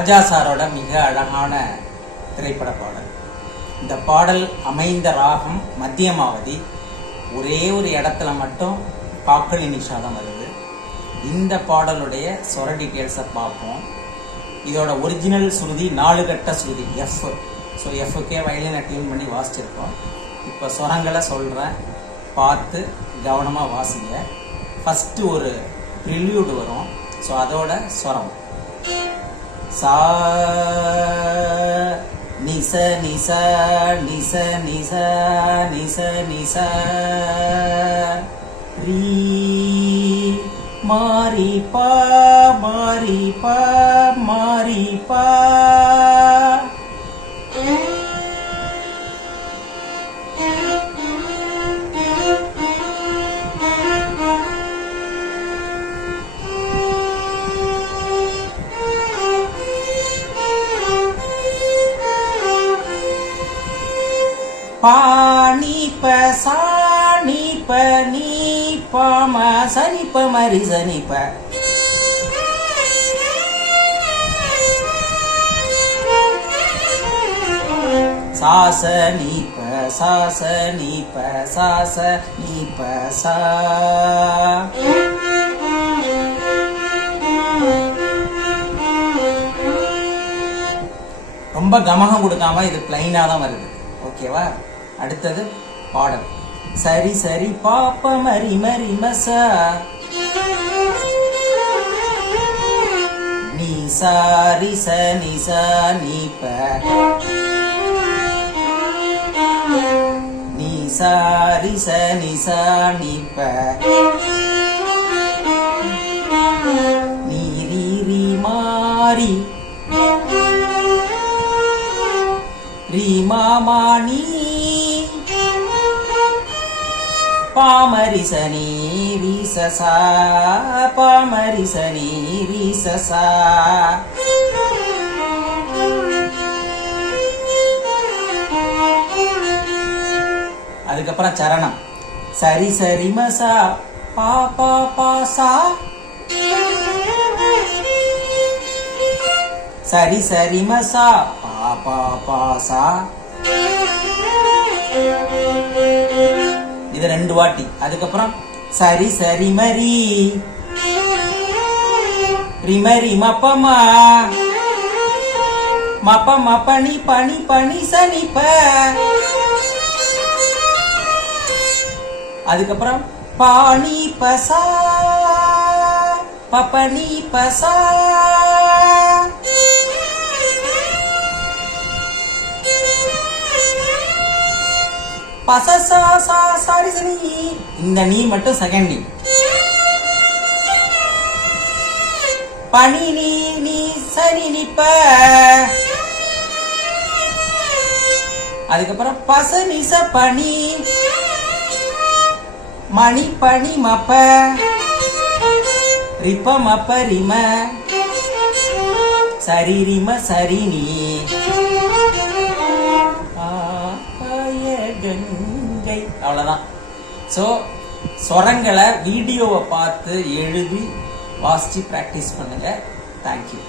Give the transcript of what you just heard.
ராஜா சாரோட மிக அழகான திரைப்பட பாடல். இந்த பாடல் அமைந்த ராகம் மத்தியமாவதி. ஒரே ஒரு இடத்துல மட்டும் காக்களி நிஷாதம் வருது. இந்த பாடலுடைய சொர டீட்டெயில்ஸை பார்ப்போம். இதோட ஒரிஜினல் ஸ்ருதி நாலு கட்ட ஸ்ருதி எஃப் ஸோ எஃப்க்கே வயலினை டியூன் பண்ணி வாசிச்சிருக்கோம். இப்போ சொரங்களை சொல்கிறேன் பார்த்து கவனமாக வாசிங்க. ஃபஸ்ட்டு ஒரு ப்ரில்யூடு வரும். ஸோ அதோட சொரம். சா நிச நிச நிச நிச நிச நிச. ரீ மாரி பா மாரி பா மாரி பா. பாணி ப சாணி ப நீ பாம சனிப்ப ப மரி சனி ப சாச நீ ப சாச நீ ப சாச நீ ப சா. ரொம்ப கமகம் கொடுக்காம இது பிளைனாக தான் வருது. ஓகேவா அடுத்தது பாடல். சரி சரி பாப்ப மரி மரி மச. நீ சாரி ச நீ ச நீ ப நீ சாரி ச நீ ச நீ ப நீ ரீ ரீ மாரி பாமரிசனி ரீசசா பாமரிசனி ரீசசா அதுக்கப்புறம் சரணம். சரி சரி மசா பா பா பா சா. சரி சரி மசா பா பா பா சா. இது ரெண்டு வாட்டி. அதுக்கப்புறம் சரி சரி மரி. ரிமரி மப்பமா மப்ப மப்பனி பனி பனி சனிப்ப. அதுக்கப்புறம் பாணி பசா. பப்பனி பசா. பசசா சா சாரி சனி இந்த நீ மட்டும் செகண்ட் நீ. பனி நீ நீ சரி நிப்ப. அதுக்கப்புறம் பச நிச பனி மணி பனி மப்ப. ரிப்ப மப்ப ரிம. சரி ரிம சரி நீ. அவ்வளோதான் ஸோ சொரங்களை வீடியோவை பார்த்து எழுதி வாசித்து ப்ராக்டிஸ் பண்ணுங்கள் தேங்க்யூ